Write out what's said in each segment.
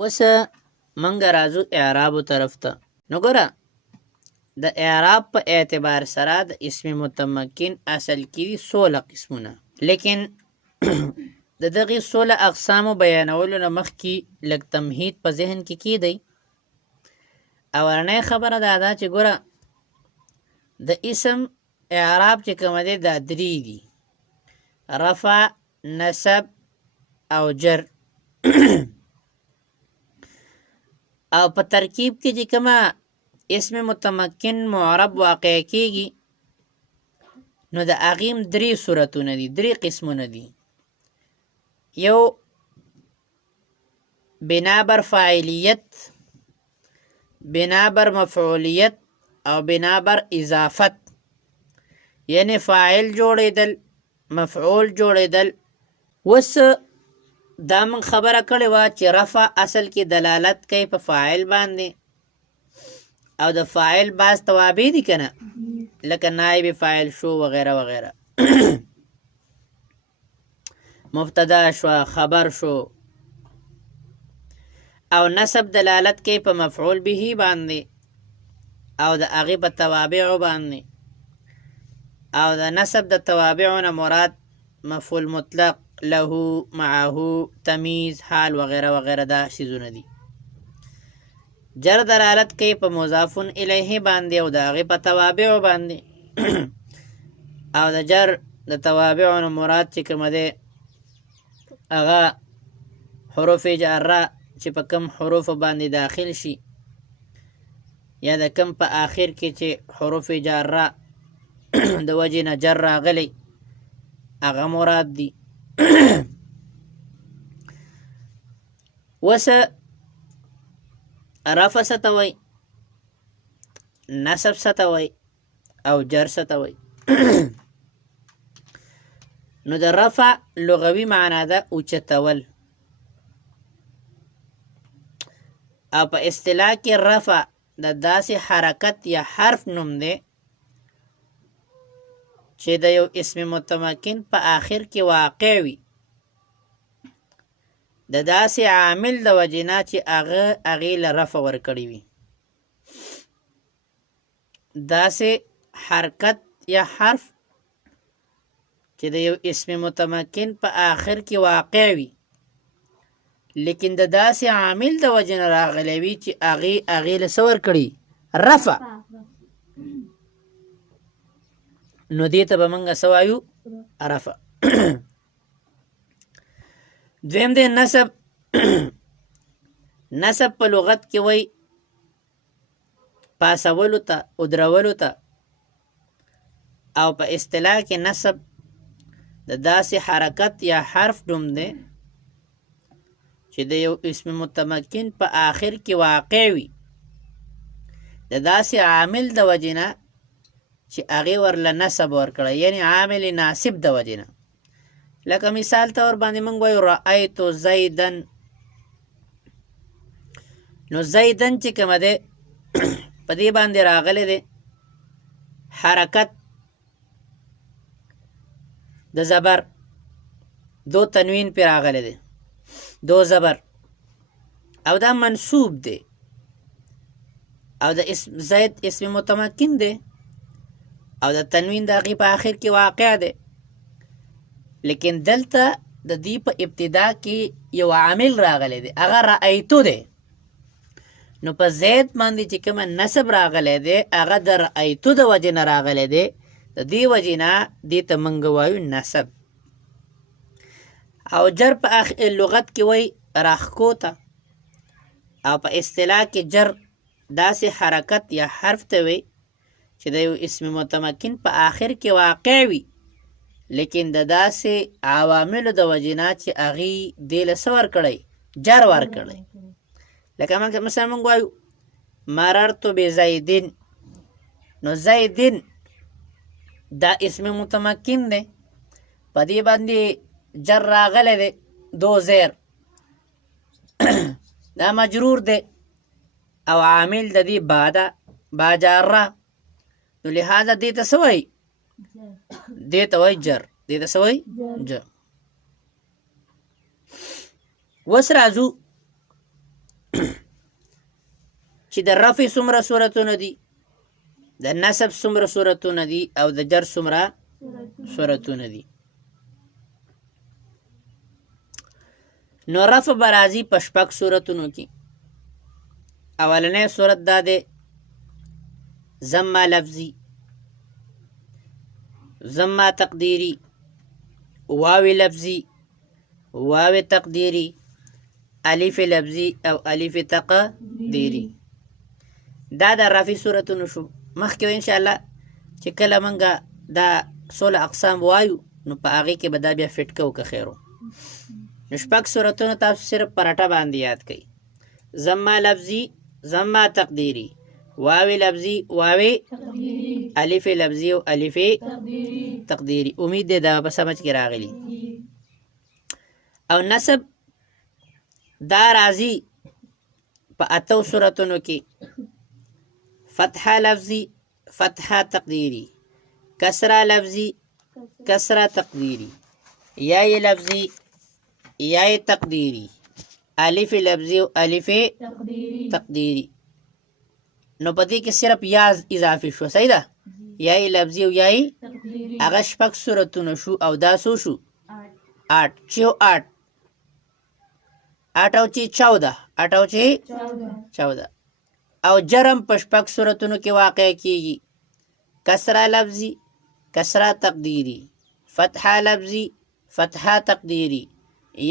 اوس منګه راځو اعرابو طرف ته. نو ګوره د اعراب په اعتبار سره د اسم متمکن اصل کې دي 16 قسمونه، لیکن د دغې 16 اقسامو بیانولو نه مخکې لږ تمهید په ذهن کې کیدی. اولنۍ خبره دا ده چې ګوره د اسم اعراب چې کوم دی دا درې دي: رفع، نصب او جر. او په ترکیب کې چې کومه اسم متمکن معرب واقع کیږي نو د هغې درې صورتونه دي، درې قسمونه دي. یو بنا بر فاعلیت، بنا بر مفعولیت او بنا بر اضافت، یعنی فاعل جوړیدل، مفعول جوړیدل. وس دا من خبره کړې وه چې رفع اصل کې دلالت کوي په فاعل باندې، او د فاعل بعض توابع دي که نه، لکه نائب فاعل شو وغیره وغیره. مبتدا شو، خبر شو. او نسب دلالت کوي په مفعول به باندې او د هغې په توابعو باندې. او د نسب د توابعو نه مراد مفعول مطلق، له، معه، تمیز، حال وغیره وغیره دا شیزونه دي. جر دلالت کوي په مضاف الیه باندې او د هغې په توابعو باندې. او د جر د توابعو نه مراد چې کومه دی هغه حروف جاره چې په کم حروفو باندې داخل شي، یا د کم په آخر کې چې حروف جاره د وجې نه جر راغلی هغه مراد دي. وس رفع څه ته وایي، نصب څه ته وایي او جر څه ته وایي. نو د رفع لغوي معنا ده اوچتول، او په اصطلاح کې رفع د داسې حرکت یا حرف نوم دی چې د یو اسم متمکن په آخر کې واقع وي، د داسې عامل د وجې نه چې هغې له رفع ورکړی وي. داسې حرکت یا حرف چې د یو اسم متمکن په آخر کې واقع وي، لیکن د داسې عامل د وجې نه راغلی وي چې هغې له څه ورکړي، رفع. نو دې ته به موږ څه وایو، رفع. دویم دی نسب. نسب په لغت کې وایي پاسولو ته، ادرولو ته. او په اصطلاح کې نسب د داسې حرکت یا حرف نوم دی چې د یو اسم متمکن په آخر کې واقع وي، د داسې عامل د وجې نه چې هغې ورله نسب ورکړی، یعنی عامل ناسب د وجې نه. لکه مثال طور باندې موږ وایو رأیتو زیدن. نو زیدن چې کومه دی په دې باندې راغلی دی حرکت د زبر، دو تنوین پې راغلی دی، دو زبر، او دا منصوب دی، او د زید اسم متمکن دی، او د تنوین د هغې په آخر کې واقع دی. لیکن دلته د دې په ابتدا کې یو عامل راغلی دی، هغه رأیتو دی. نو په زید باندې چې کومه نسب راغلی دی هغه د رأیتو د وجې نه راغلی دی، د دې وجې نه دې ته موږ وایو نسب. او جر په لغت کې وایي راښکو ته، او په اصطلاح کې جر داسې حرکت یا حرف ته وایي چې د یو اسم متمکن په آخر کې واقع وي، لیکن د داسې عواملو د وجې نه چې هغې دې له څه ورکړی، جر ورکړی. لکه مثلا موږ وایو مررتو بزیدین. نو زیدین دا اسم متمکن دی، په دې باندې جر راغلی دی، دو زیر دا مجرور دی، او عامل د دې باده، با جاره. نو لہذا دې ته څه وایي، دې ته وایي جر، دې ته څه وایي، جر. وس راځو چې د رفع څومره صورتونه دي، د نصب څومره صورتونه دي، او د جر څومره صورتونه دي. نو رفع به راځي په شپږ صورتونو کې. اولنی صورت دا دی ضمه لفظي، ضمه تقدیری، واو لفظي، واو تقدیری، الف لفظي او الف تقدیری. دا د رفع صورتونو شو. مخکې ان شاء الله چې کله منګه دا 16 اقسام وایو نو په هغې کې به دا بیا فټ کوو که خیر و. نو شپږ صورتونه تاسو صرف پرټه باندې یاد کړئ. ضمه لفظي، ضمه تقدیری، واو لفظي، واو الف لفظي او الف تقدیری. امید دی دا په سمجھ کې راغلی. او نصب دا راځي په اتو صورتونو کې. فتحه لفظي، فتحه تقدیری، کسره لفظي، کسره تقدیری، یای لفظي، یای تقدیری، الف لفظي او الف تقدیری. نو په دې کې صرف یا اضافي شو. صحیح ده؟ یای لفظي او یای هغه شپږ صورتونه شو او دا څو شو؟ 8. چې 8 8 او چې 14 8 او چې 14. او جرم په شپږ صورتونو کې واقع کیږي. کسره لفظي، کسره تقدیری، فتحه لفظي، فتحه تقدیری،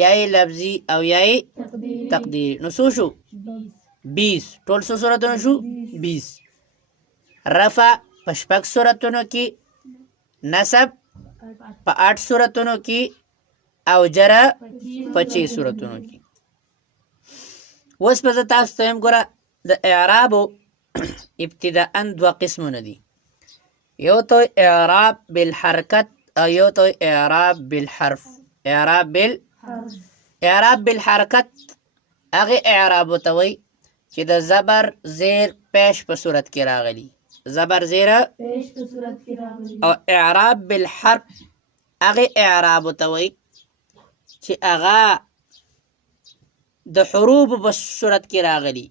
یای لفظي او یای تقدیری. نو څو شو؟ 20. ټول څو صورتونه شو؟ 20. رفع په شپږ صورتونو کې، نصب په 8 صورتونو کې او جره په 6 صورتونو کې. اوس په زه تاسو ته یم ګوره د اعرابو ابتداءً دوه قسمونه دي. یو ته اعراب بالحرکت او یو ته اعراب بالحرف. اعراب بالحرکت هغه اعراب ته وایي چې د زبر زیر پیش په صورت کې راغلی. زبر زیر پیش په صورت کې راغلی. او اعراب بالحرف هغه اعراب ته وایي چې هغه د حروف په صورت کې راغلی.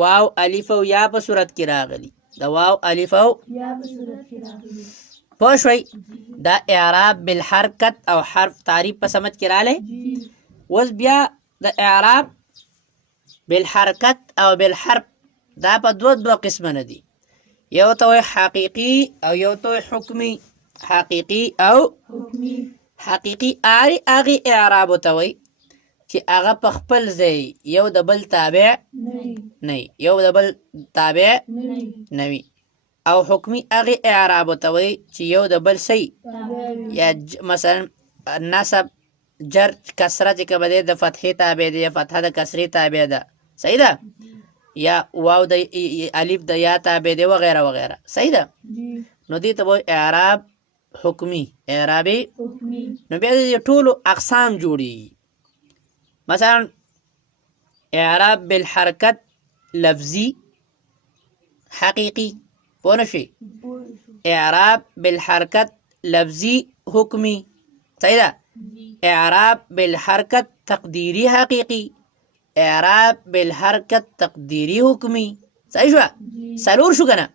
واو الف او یا په صورت کې راغلی. د واو الف او یا په صورت کې راغلی. پوه شوئ؟ دا اعراب بالحرکت او حرف تعریف په سمجھ کې راغلی. اوس بیا د اعراب بالحرکت او بالحرف دا په دوه قسمونه دي. یو ته وایي حقیقي او یو ته وایي حکمي. حقیقي او حقیقي هغې اعرابو ته وایي چې هغه په خپل ځای یو د بل تابع نه وي، یو د بل تابع نه وي. او حکمي هغې اعرابو ته وایي چې یو د بل څه یا مثلا نصب جر کسره چې کومه دی د فتحې تابع دی یا فتحه د کسرې تابع ده. صحیح ده؟ یا واو د الف د یا تابع دی وغیره وغیره. صحیح ده؟ نو دې ته وایي اعراب حکمي. اعراب نو بیا د ټولو اقسام جوړېږي. مثلا اعراب بالحرکت لفظي حقیقي. پوه نشئ؟ اعراب بالحرکت لفظي حکمي. صحیح ده؟ اعراب بالحرکت تقدیری حقیقي. اعراب بالحرکت تقدیری حکمي. صحیح شو؟ څلور شو که نه؟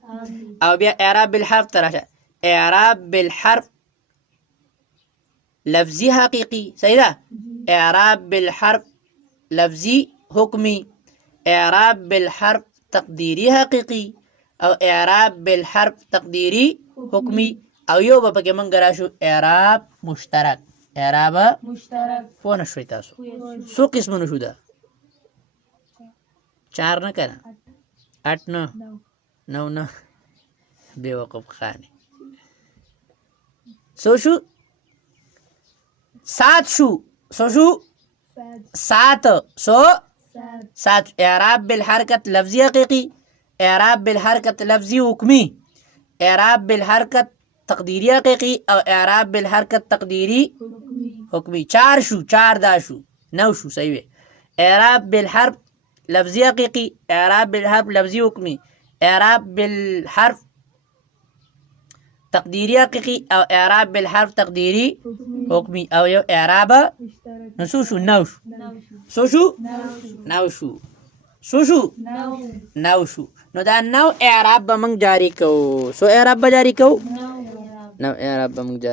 او بیا اعراب بالحرف ته راشه. اعراب بالحرف لفظي حقیقي. صحیح ده؟ اعراب بالحرف لفظي حکمي. اعراب بالحرف تقدیری حقیقي او اعراب بالحرف تقدیری حکمي. او یو به پکې موږ راشو اعراب مشترک. اعراب مشترک. پوه نه شوئ تاسو؟ څو قسمونه شو ده؟ 4 نه که نه؟ 8 نه؟ 9 نه؟ بیوقوف خانې. څو شو؟ 7 شو. څو شو؟ 7. څو؟ 7. اعراب بالحرکت لفظي حقیقي، اعراب بالحرکت لفظي حکمي، اعراب بالحرکت تقدیری حقیقي او اعراب بالحرکت تقدیری حکمي. 4 شو. 4 دا شو. 9 شو. صحیح وی. اعراب بالحرف لفظي حقيقي، اعراب بالحرف لفظي حكمي، اعراب بالحرف تقديري حقيقي او اعراب بالحرف تقديري حكمي او اعراب نسوشو نوشو سوشو نوشو. سو شو نو شو نو دا نو اعراب به موږ جاری کوو سو اعراب به جاری کوو نو اعراب به موږ جاری